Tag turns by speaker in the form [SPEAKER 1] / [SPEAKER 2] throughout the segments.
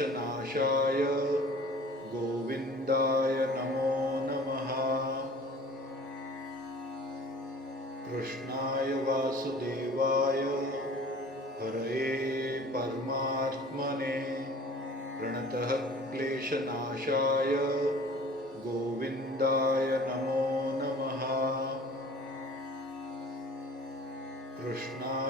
[SPEAKER 1] क्लेशनाशाय गोविन्दाय नमो नमः। कृष्णाय वासुदेवाय हरये परमात्मने प्रणतः क्लेशनाशाय गोविन्दाय नमो नमः। कृष्णाय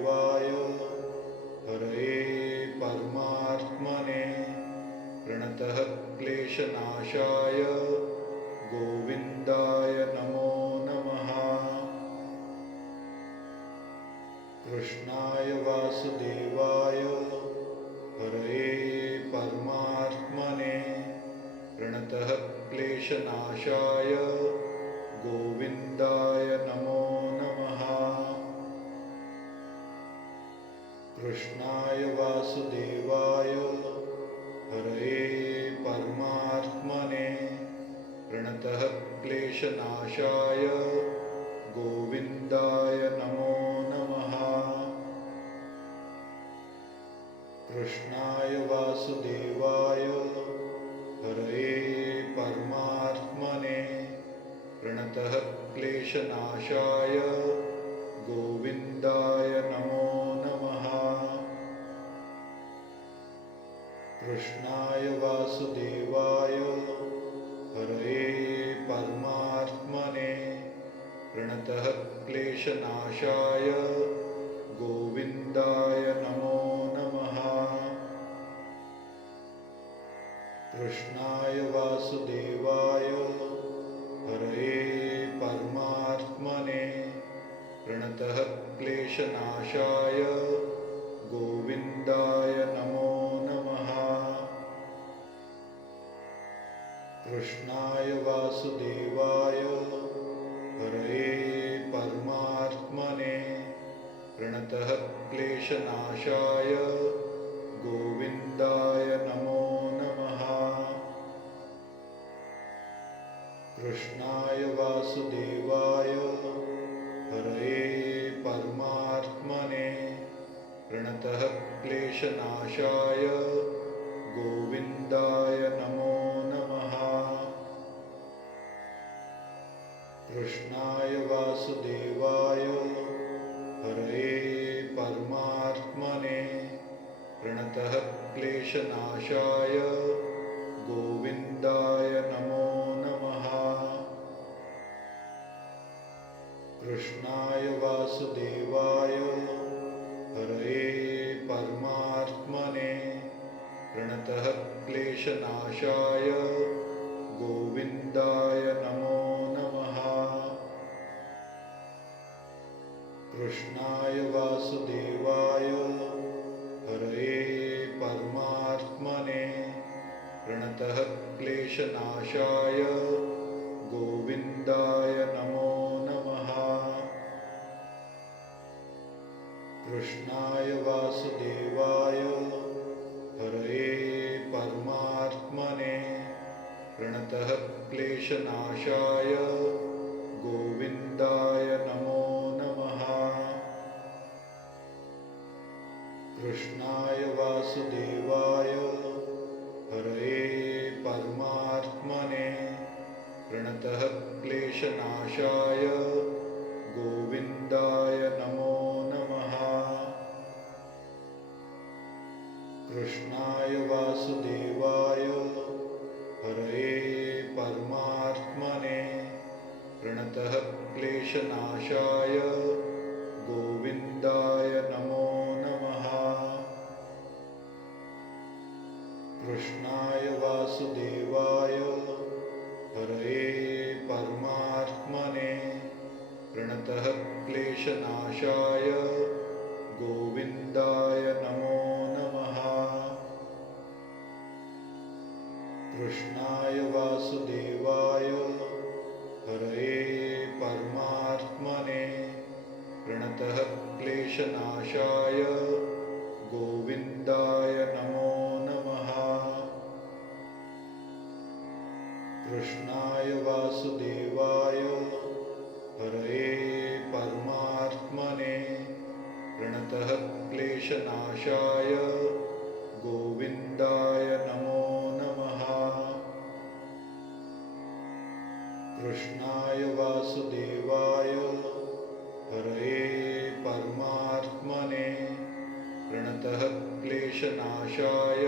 [SPEAKER 1] क्लेशनाशाय गोविन्दाय क्लेशनाशाय गोविन्दाय नमो नमः। कृष्णाय वासुदेवाय हरये परमात्मने प्रणतः क्लेशनाशाय गोविन्दाय नमो नमः। कृष्णाय क्लेशनाशाय गोविन्दाय नमो नमः। कृष्णाय वासुदेवाय हरे परमात्मने प्रणतः क्लेशनाशाय गोविन्दाय नमो नमः। कृष्णाय वासुदेवाय हरे प्रणतः क्लेशनाशाय गोविन्दाय नमो नमः। कृष्णाय वासुदेवाय हरे परमात्मने प्रणतः क्लेशनाशाय गोविन्दाय गोविन्दाय नमो नमः। कृष्णाय वासुदेवाय हरे परमात्मने प्रणतः क्लेशनाशाय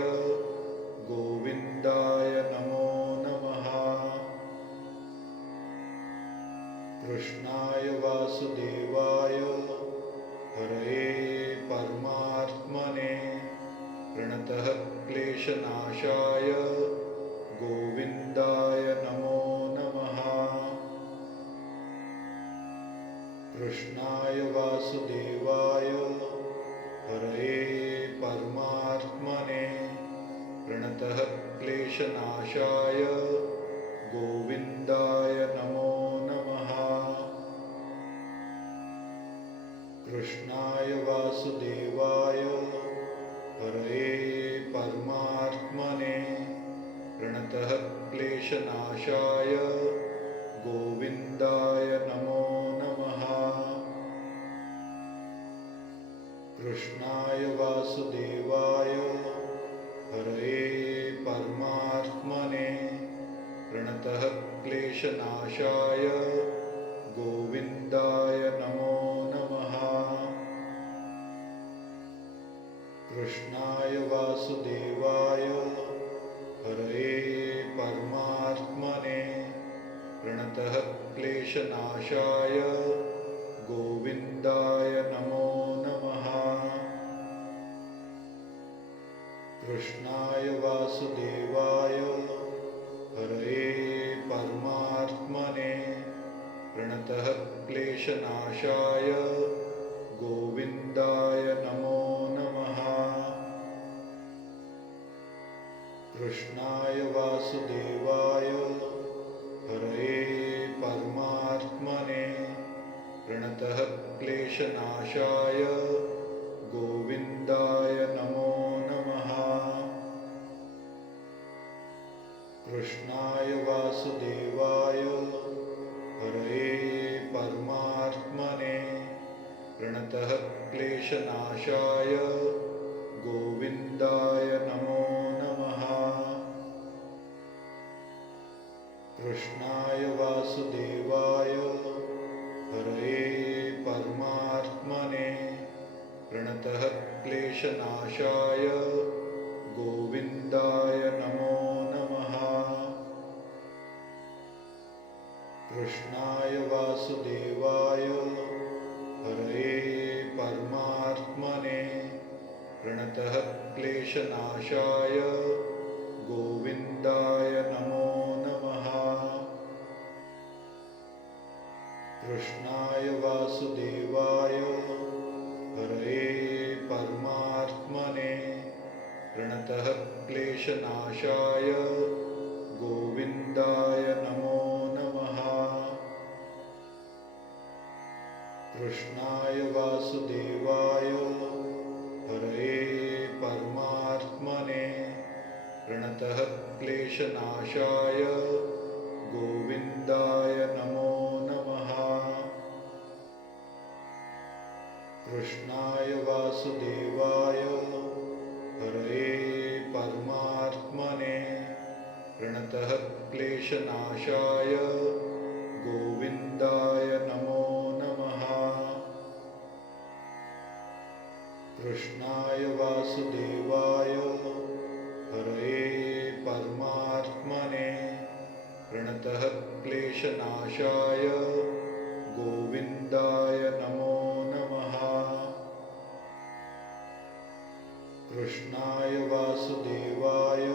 [SPEAKER 1] क्लेशनाशाय गोविन्दाय नमो नमः। कृष्णाय वासुदेवाय हरे परमात्मने प्रणतः क्लेशनाशाय गोविन्दाय नमो नमः। कृष्णाय वासुदेवाय हरे प्रणतः क्लेशनाशाय गोविन्दाय नमो नमः। कृष्णाय वासुदेवाय हरे परमात्मने प्रणतः क्लेशनाशाय गोविन्दाय नमो नमः। कृष्णाय वासुदेवाय हरे परमात्मने प्रणतः क्लेशनाशाय गोविन्दाय नमो नमः। कृष्णाय वासुदेवाय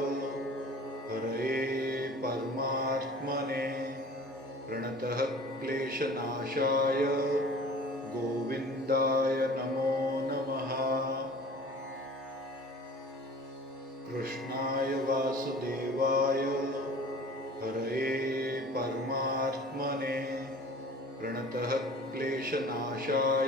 [SPEAKER 1] हरे परमात्मने प्रणतः क्लेशनाशाय गोविन्दाय नमो कृष्णाय वासुदेवाय हरे परमात्मने प्रणतः क्लेशनाशाय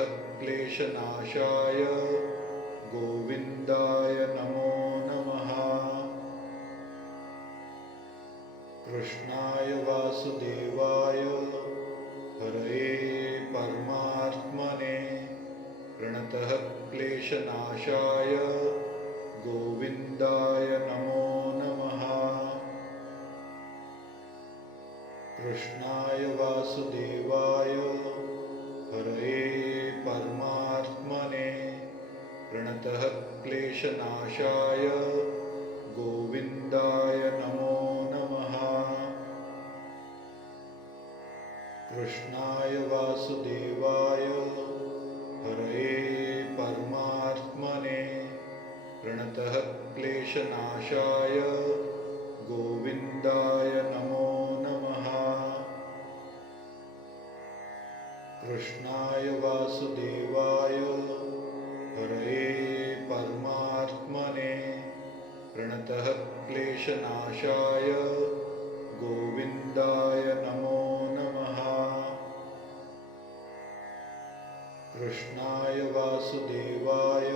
[SPEAKER 1] क्लेशनाशाय गोविन्दाय नमो नमः। कृष्णाय वासुदेवाय हरये परमात्मने प्रणतः क्लेशनाशाय गोविन्दाय नमो नमः। कृष्णाय प्रणतः क्लेशनाशाय गोविन्दाय नमो नमः। कृष्णाय वासुदेवाय हरये परमात्मने प्रणतः क्लेशनाशाय गोविन्दाय नमो नमः। कृष्णाय वासुदेवाय परमात्मने प्रणतः क्लेशनाशाय गोविन्दाय नमो नमः। कृष्णाय वासुदेवाय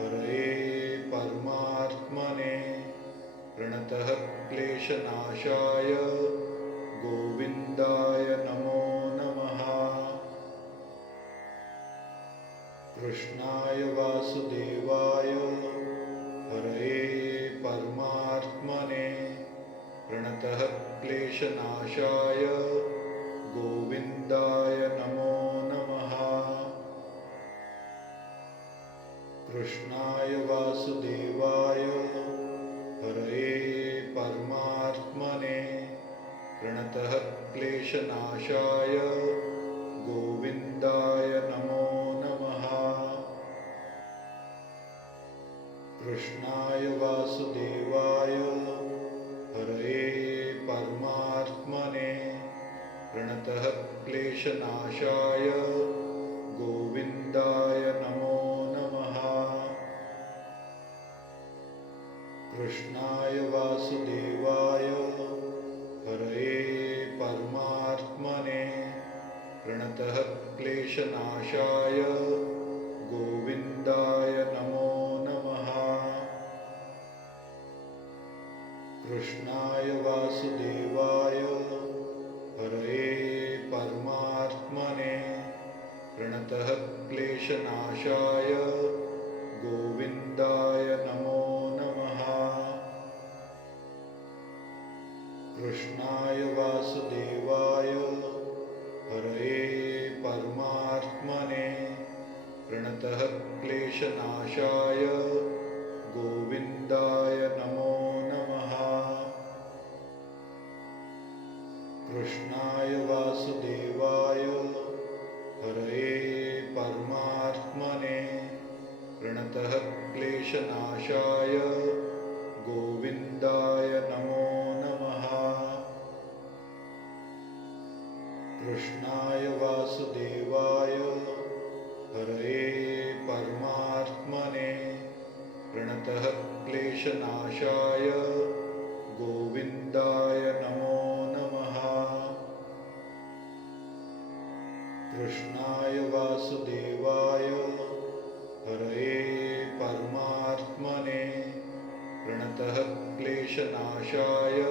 [SPEAKER 1] हरे परमात्मने प्रणतः क्लेशनाशाय गोविन्दाय नमो नमः। कृष्णाय वासुदेवाय परमात्मने प्रणतः क्लेशनाशाय गोविन्दाय नमो नमः। कृष्णाय वासुदेवाय हरये परमात्मने प्रणतः क्लेशनाशाय गोविन्दाय नमः कृष्णाय वासुदेवाय हरये परमात्मने प्रणतः क्लेशनाशाय गोविन्दाय नमो नमः। कृष्णाय वासुदेवाय हरये परमात्मने प्रणतः क्लेशनाशाय गोविन्दाय कृष्णाय वासुदेवाय कृष्णाय वासुदेवाय हरये परमात्मने प्रणतः क्लेशनाशाय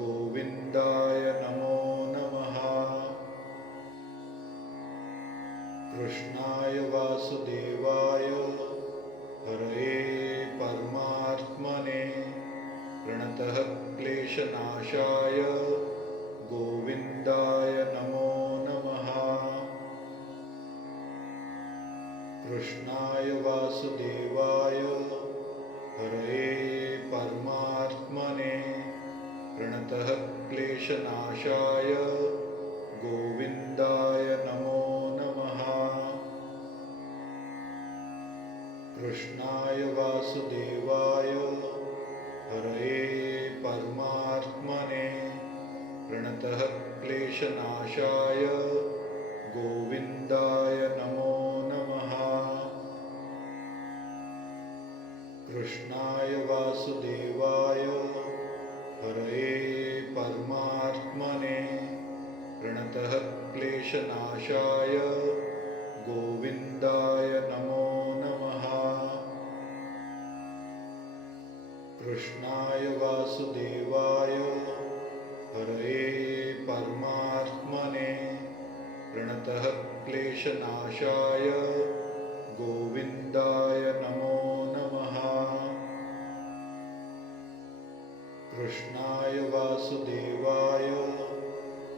[SPEAKER 1] गोविन्दाय नमो नमः। कृष्णाय वासुदेवाय हरये परमात्मने प्रणतः क्लेशनाशाय गोविन्दाय कृष्णाय वासुदेवाय हरये परमात्मने प्रणतः क्लेशनाशाय गोविन्दाय नमो नमः। कृष्णाय वासुदेवाय हरये परमात्मने प्रणतः क्लेशनाशाय गोविन्दाय नमः कृष्णाय वासुदेवाय हरये परमात्मने प्रणतः क्लेशनाशाय गोविन्दाय नमो नमः। कृष्णाय वासुदेवाय हरये परमात्मने प्रणतः क्लेशनाशाय गोविन्दाय नमो कृष्णाय वासुदेवाय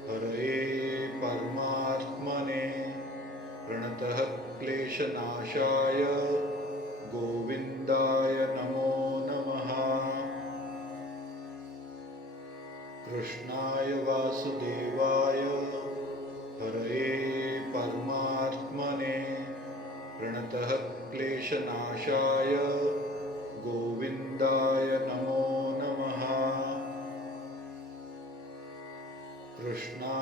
[SPEAKER 1] हरये परमात्मने प्रणतः क्लेशनाशाय गोविन्दाय नमो नमः। कृष्णाय वासुदेवाय हरये परमात्मने प्रणतः क्लेशनाशाय कृष्णाय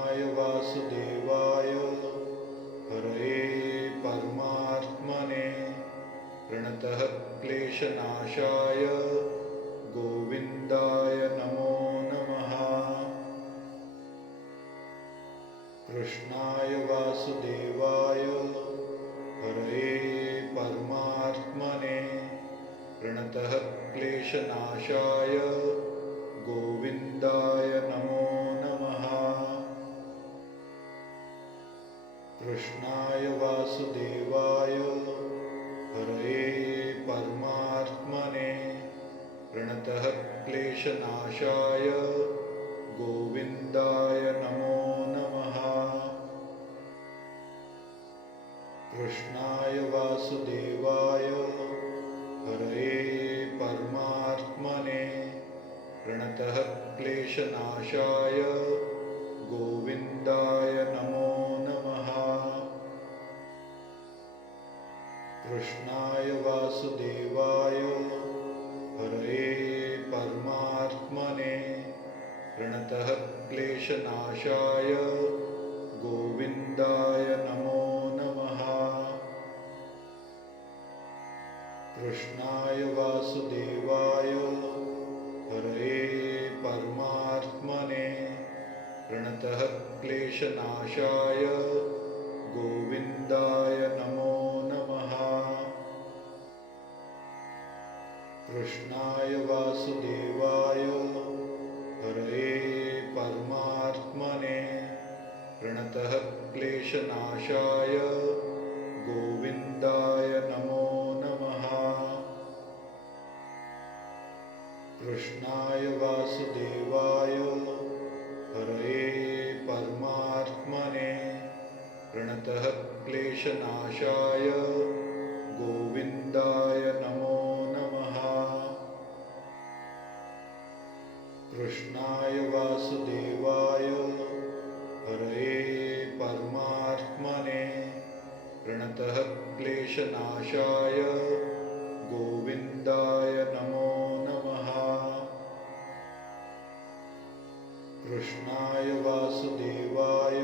[SPEAKER 1] कृष्णाय वासुदेवाय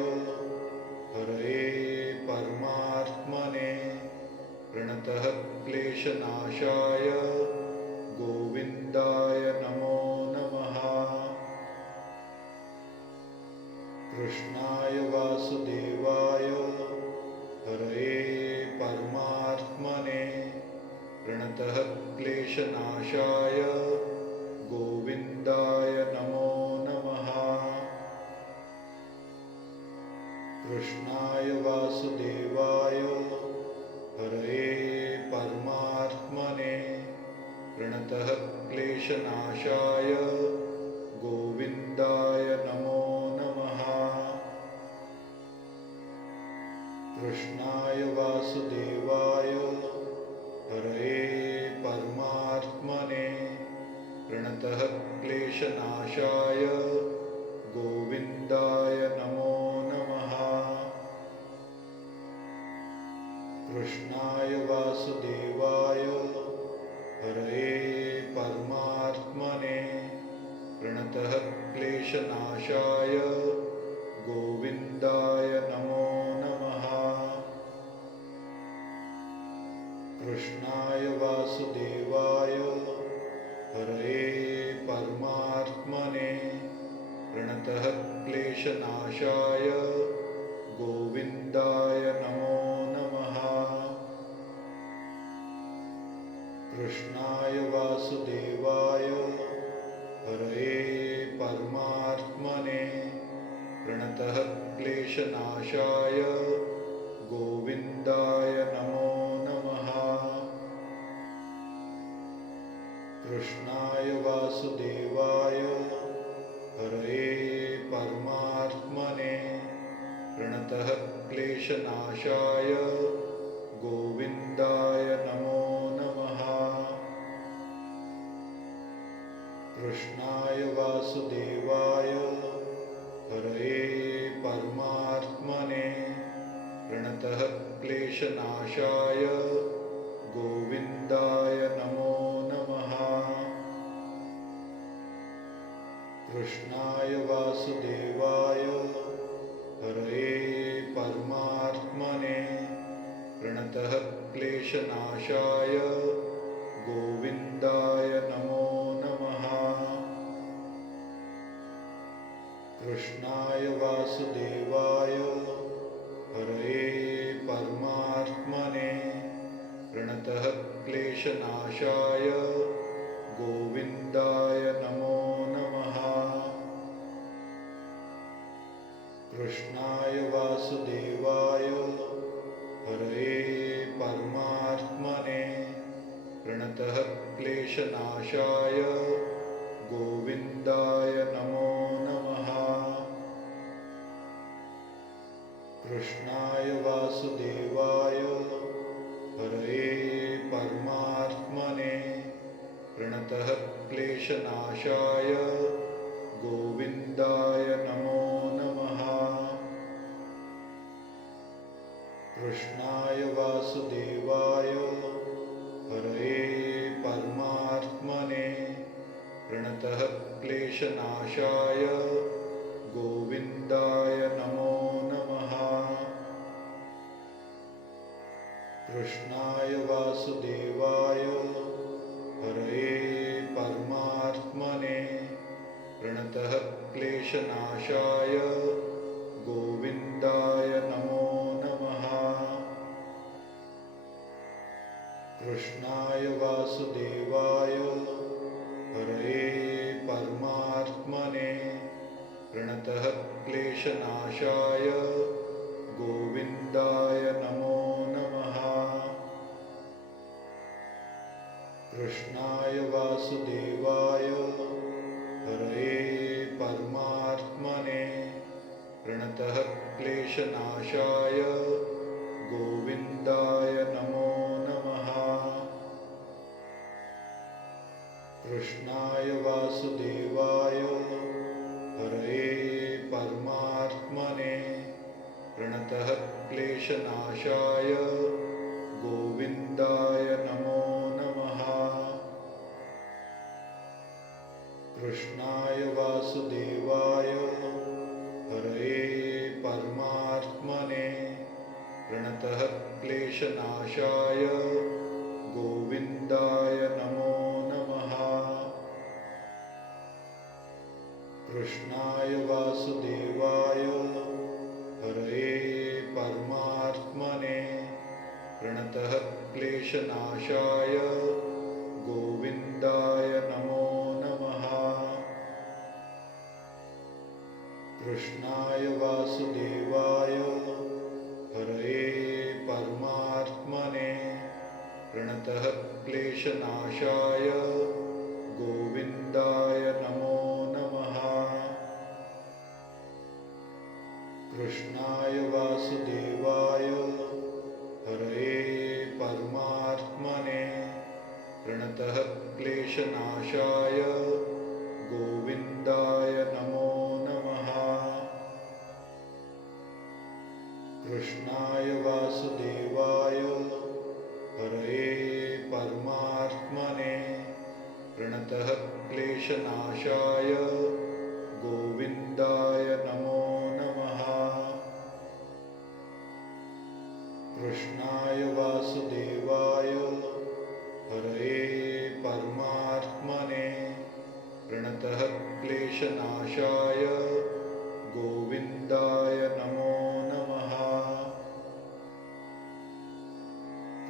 [SPEAKER 1] हरे परमात्मने प्रणतः क्लेशनाशाय गोविन्दाय नमो नमः। कृष्णाय वासुदेवाय हरे परमात्मने प्रणतः क्लेशनाशाय प्रणतः क्लेशनाशाय गोविन्दाय नमो नमः। कृष्णाय वासुदेवाय हरे परमात्मने प्रणतः क्लेशनाशाय गोविन्दाय नमो नमः। कृष्णाय वासुदेव हरे परमात्मने प्रणतः क्लेशनाशाय गोविन्दाय नमो नमः। कृष्णाय वासुदेवाय हरे परमात्मने प्रणतः क्लेशनाशाय गोविन्दाय नमो नमः। कृष्णा कृष्णाय वासुदेवाय हरे परमात्मने प्रणतः क्लेशनाशाय गोविन्दाय नमो नमः। कृष्णाय वासुदेवाय हरे परमात्मने प्रणतः क्लेशनाशाय गोविन्दाय कृष्णाय वासुदेवाय हरे परमात्मने प्रणतः क्लेशनाशाय गोविन्दाय नमो नमः। कृष्णाय वासुदेवाय हरे परमात्मने प्रणतः क्लेशनाशाय गोविन्दाय Krishna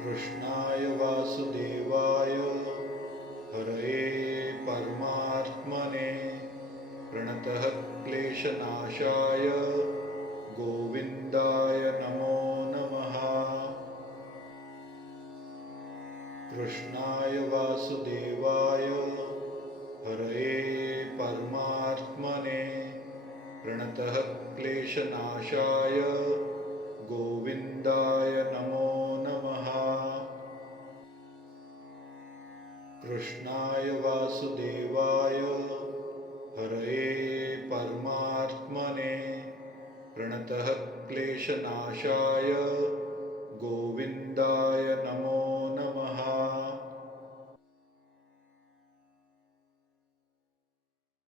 [SPEAKER 1] कृष्णाय वासुदेवाय हरे परमात्मने प्रणतः क्लेशनाशाय गोविन्द